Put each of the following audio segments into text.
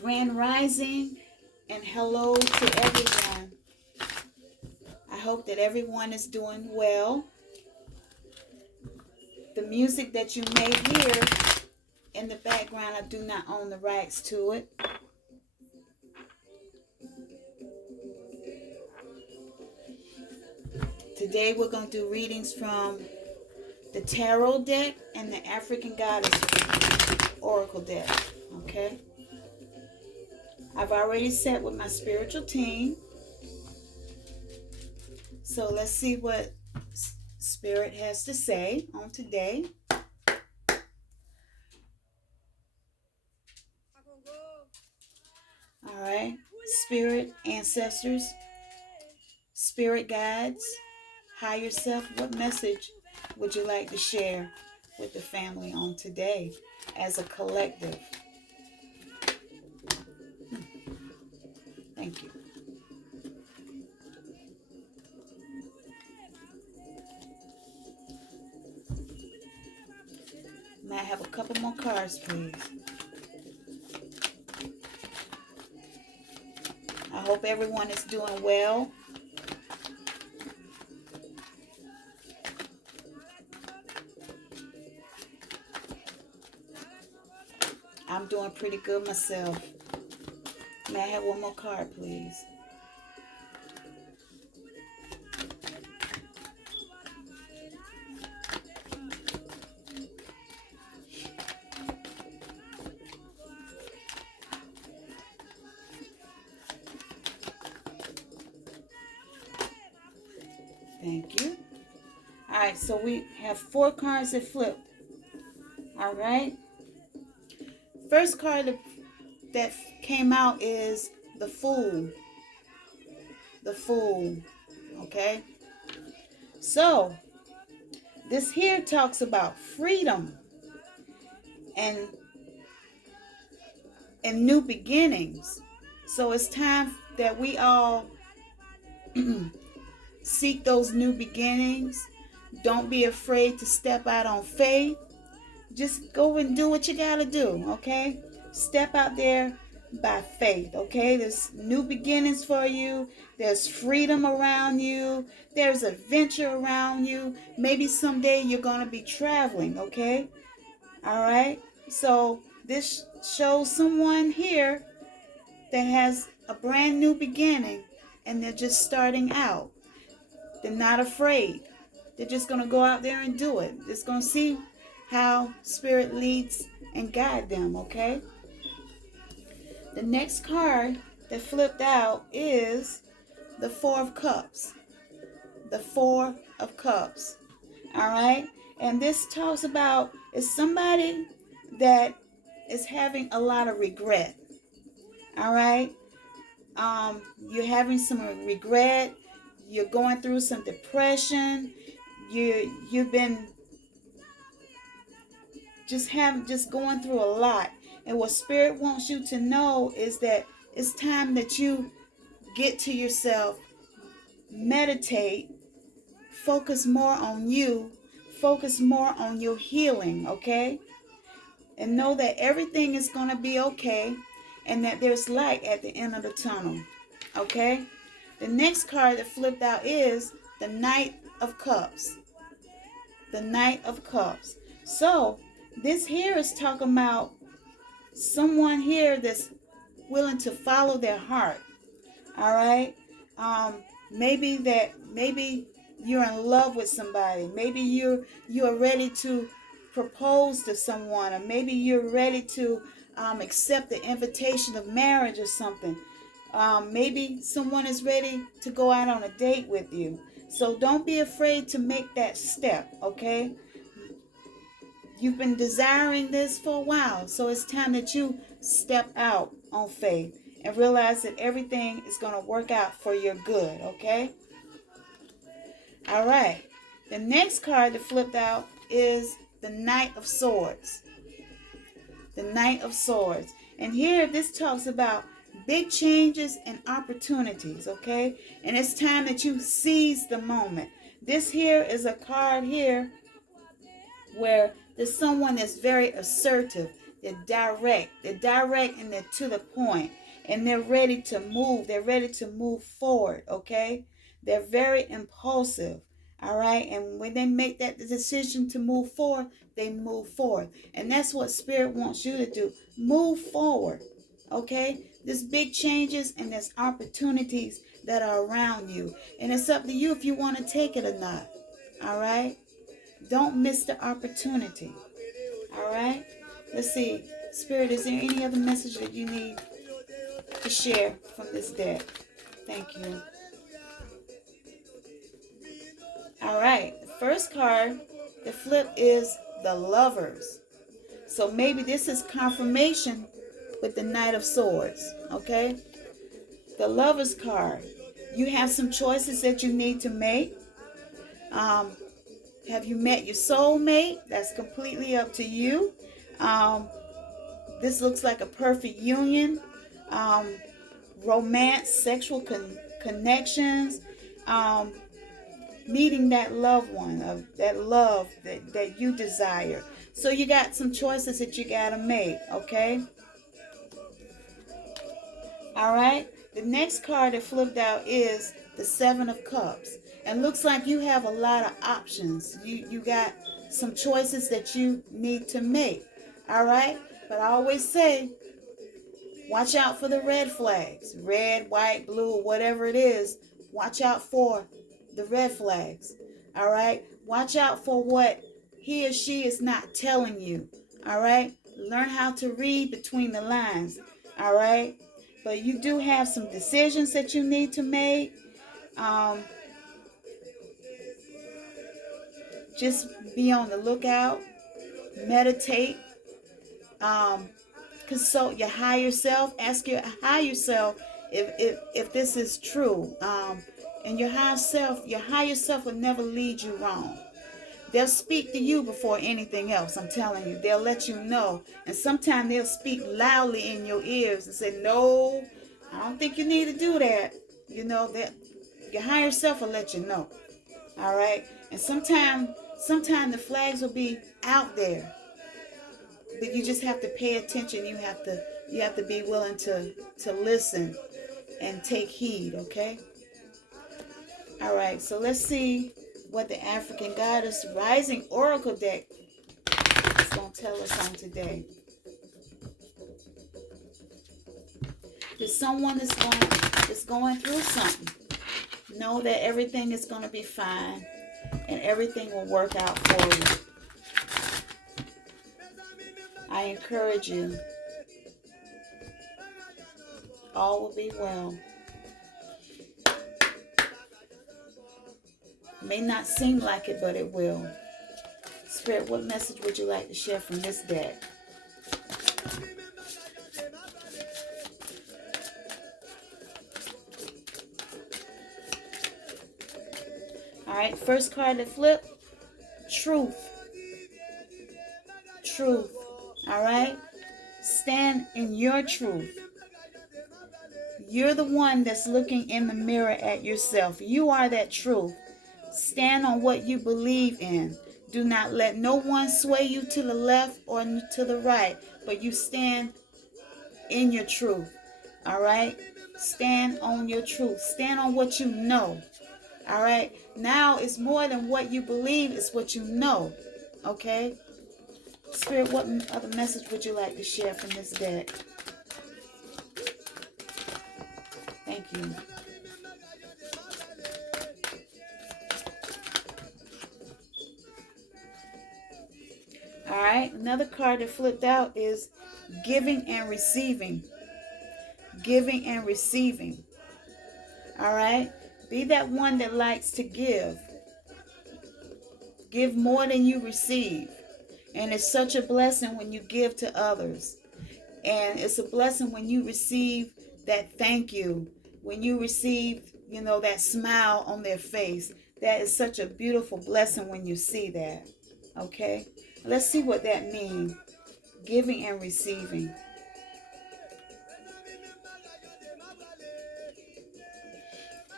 Grand Rising and hello to everyone. I hope that everyone is doing well. The music that you may hear in the background, I do not own the rights to it. Today we're going to do readings from the Tarot deck and the African Goddess Oracle deck. Okay? I've already sat with my spiritual team. So let's see what Spirit has to say on today. All right. Spirit, ancestors, spirit guides, higher self, what message would you like to share with the family on today as a collective? Thank you. May I have a couple more cards, please? I hope everyone is doing well. I'm doing pretty good myself. May I have one more card, please? Thank you. All right, so we have 4 cards that flipped. All right. First card that came out is the Fool. The Fool. Okay. So, this here talks about freedom and new beginnings. So it's time that we all seek those new beginnings. Don't be afraid to step out on faith. Just go and do what you gotta do, okay? Step out there by faith, okay? There's new beginnings for you. There's freedom around you. There's adventure around you. Maybe someday you're gonna be traveling, okay? All right? So this shows someone here that has a brand new beginning and they're just starting out. They're not afraid. They're just going to go out there and do it. Just going to see how Spirit leads and guide them, okay? The next card that flipped out is the 4 of Cups. The 4 of Cups. All right? And this talks about is somebody that is having a lot of regret. All right? You're having some regret. You're going through some depression. You've been just going through a lot. And what Spirit wants you to know is that it's time that you get to yourself, meditate, focus more on you, focus more on your healing, okay? And know that everything is going to be okay and that there's light at the end of the tunnel, okay? The next card that flipped out is the Knight of Cups. The Knight of Cups. So, this here is talking about someone here that's willing to follow their heart. All right? Maybe you're in love with somebody. Maybe you're ready to propose to someone, or maybe you're ready to accept the invitation of marriage or something. Maybe someone is ready to go out on a date with you. So don't be afraid to make that step, okay? You've been desiring this for a while, so it's time that you step out on faith and realize that everything is going to work out for your good, okay? All right. The next card that flipped out is the Knight of Swords. The Knight of Swords. And here this talks about big changes and opportunities, okay? And it's time that you seize the moment. This here is a card here where there's someone that's very assertive. They're direct and they're to the point. And they're ready to move. They're ready to move forward, okay? They're very impulsive, all right? And when they make that decision to move forward, they move forward. And that's what Spirit wants you to do. Move forward, okay? There's big changes and there's opportunities that are around you. And it's up to you if you want to take it or not, all right? Don't miss the opportunity, all right? Let's see. Spirit, is there any other message that you need to share from this deck? Thank you. All right. The first card, the flip is the Lovers. So maybe this is confirmation with the Knight of Swords. Okay. The Lovers card. You have some choices that you need to make. Have you met your soulmate? That's completely up to you. This looks like a perfect union. Romance, sexual connections, meeting that loved one, of that love that you desire. So you got some choices that you got to make, okay? All right. The next card that flipped out is the Seven of Cups. And looks like you have a lot of options. You got some choices that you need to make. All right. But I always say, watch out for the red flags. Red, white, blue, whatever it is. Watch out for the red flags. All right. Watch out for what he or she is not telling you. All right. Learn how to read between the lines. All right. But you do have some decisions that you need to make. Just be on the lookout. Meditate. Consult your higher self. Ask your higher self if this is true. And your higher self will never lead you wrong. They'll speak to you before anything else. I'm telling you. They'll let you know. And sometimes they'll speak loudly in your ears and say, no, I don't think you need to do that. You know, that your higher self will let you know. All right. And sometimes the flags will be out there. But you just have to pay attention. You have to be willing to listen and take heed, okay? All right, so let's see what the African Goddess Rising Oracle deck is going to tell us on today. There's someone that's going through something. Know that everything is going to be fine and everything will work out for you. I encourage you. All will be well. May not seem like it, but it will. Spirit, what message would you like to share from this deck? All right, first card that flipped, Truth. Truth. All right? Stand in your truth. You're the one that's looking in the mirror at yourself. You are that truth. Stand on what you believe in. Do not let no one sway you to the left or to the right, but you stand in your truth. All right? Stand on your truth. Stand on what you know. All right? Now it's more than what you believe, it's what you know. Okay? Spirit, what other message would you like to share from this deck? Thank you. All right, another card that flipped out is Giving and Receiving. Giving and receiving. All right, be that one that likes to give. Give more than you receive. And it's such a blessing when you give to others. And it's a blessing when you receive that thank you. When you receive, that smile on their face. That is such a beautiful blessing when you see that. Okay? Let's see what that means. Giving and receiving.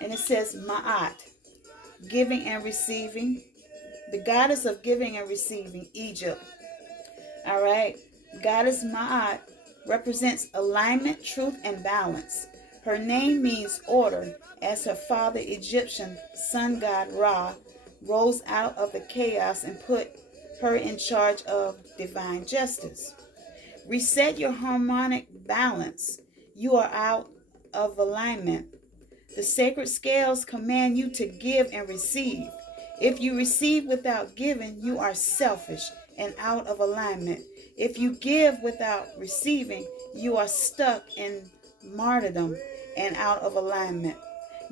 And it says Ma'at. Giving and receiving. The goddess of giving and receiving, Egypt. All right. Goddess Ma'at represents alignment, truth, and balance. Her name means order, as her father, Egyptian sun god Ra, rose out of the chaos and put her in charge of divine justice. Reset your harmonic balance. You are out of alignment. The sacred scales command you to give and receive. If you receive without giving, you are selfish and out of alignment. If you give without receiving, you are stuck in martyrdom and out of alignment.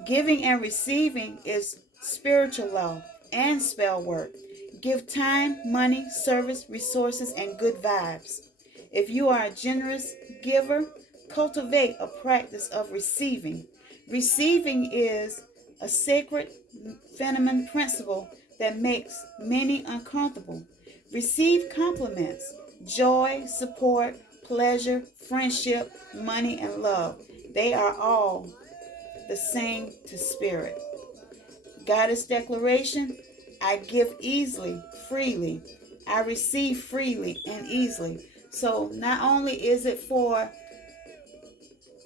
Giving and receiving is spiritual law and spell work. Give time, money, service, resources, and good vibes. If you are a generous giver, cultivate a practice of receiving. Receiving is a sacred feminine principle that makes many uncomfortable. Receive compliments, joy, support, pleasure, friendship, money, and love. They are all the same to spirit. Goddess declaration: I give easily, freely. I receive freely and easily. So not only is it for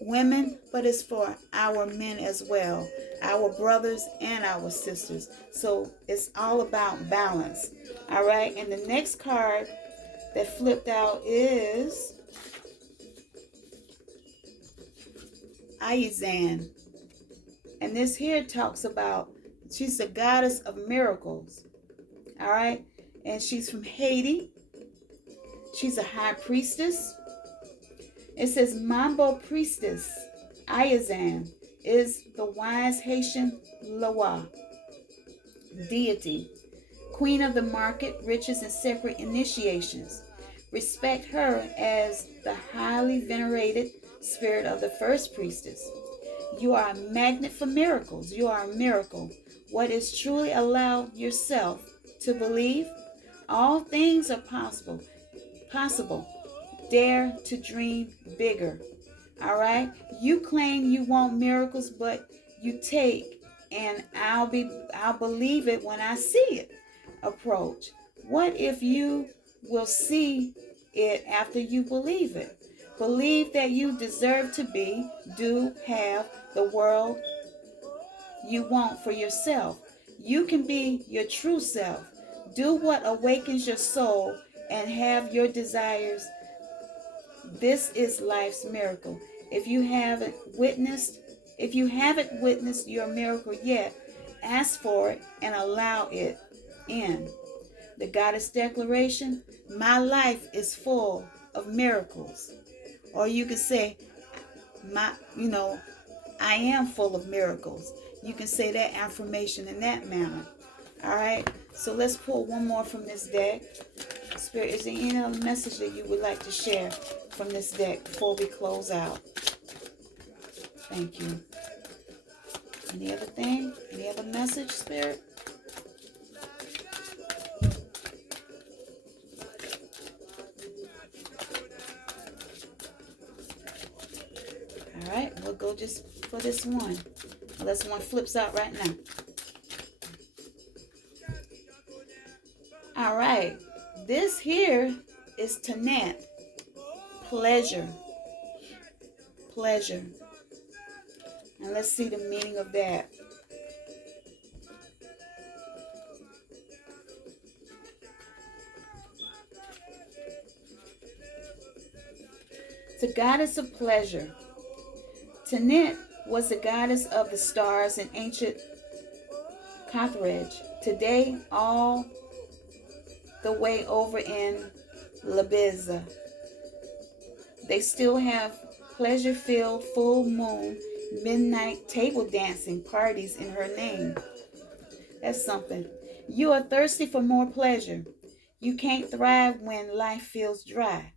women, but it's for our men as well, our brothers and our sisters. So it's all about balance. All right, and the next card that flipped out is Ayazan. And this here talks about, she's the goddess of miracles. All right, and she's from Haiti. She's a high priestess. It says Mambo priestess Ayazan is the wise Haitian Loa deity, queen of the market, riches, and sacred initiations. Respect her as the highly venerated spirit of the first priestess. You are a magnet for miracles. You are a miracle. What is truly allow yourself to believe? All things are possible. Dare to dream bigger. All right? You claim you want miracles, but you take and I'll believe it when I see it approach. What if you will see it after you believe it? Believe that you deserve to be, do, have the world you want for yourself. You can be your true self. Do what awakens your soul and have your desires. This is life's miracle. If you haven't witnessed your miracle yet, ask for it and allow it in. The goddess declaration: my life is full of miracles. Or you can say, I am full of miracles. You can say that affirmation in that manner. All right. So let's pull one more from this deck. Spirit, is there any other message that you would like to share from this deck before we close out? Thank you. Any other thing? Any other message, Spirit? All right, we'll go just for this one. Unless one flips out right now. All right. This here is Tanat. Pleasure. Pleasure. And let's see the meaning of that. The goddess of pleasure. Tanit was the goddess of the stars in ancient Carthage. Today, all the way over in Libiza, they still have pleasure-filled full moon midnight table dancing parties in her name. That's something. You are thirsty for more pleasure. You can't thrive when life feels dry.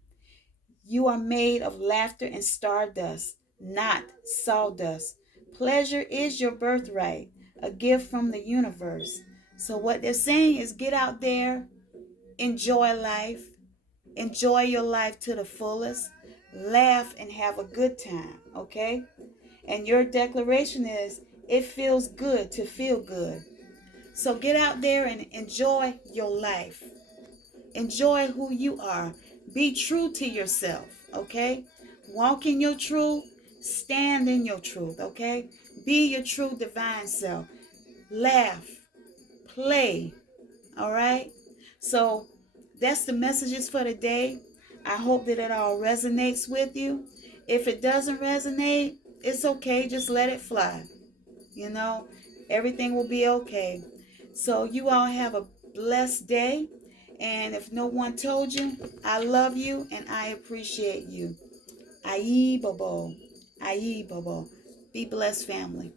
You are made of laughter and stardust, not sawdust. Pleasure is your birthright, a gift from the universe. So what they're saying is get out there, enjoy life, enjoy your life to the fullest, laugh and have a good time, okay? And your declaration is, it feels good to feel good. So get out there and enjoy your life. Enjoy who you are. Be true to yourself, okay? Walk in your truth. Stand in your truth, okay? Be your true divine self. Laugh, play, all right? So that's the messages for today. I hope that it all resonates with you. If it doesn't resonate, it's okay. Just let it fly. You know, everything will be okay. So you all have a blessed day. And if no one told you, I love you and I appreciate you. Ayi Bobo. Ayi Bobo. Be blessed, family.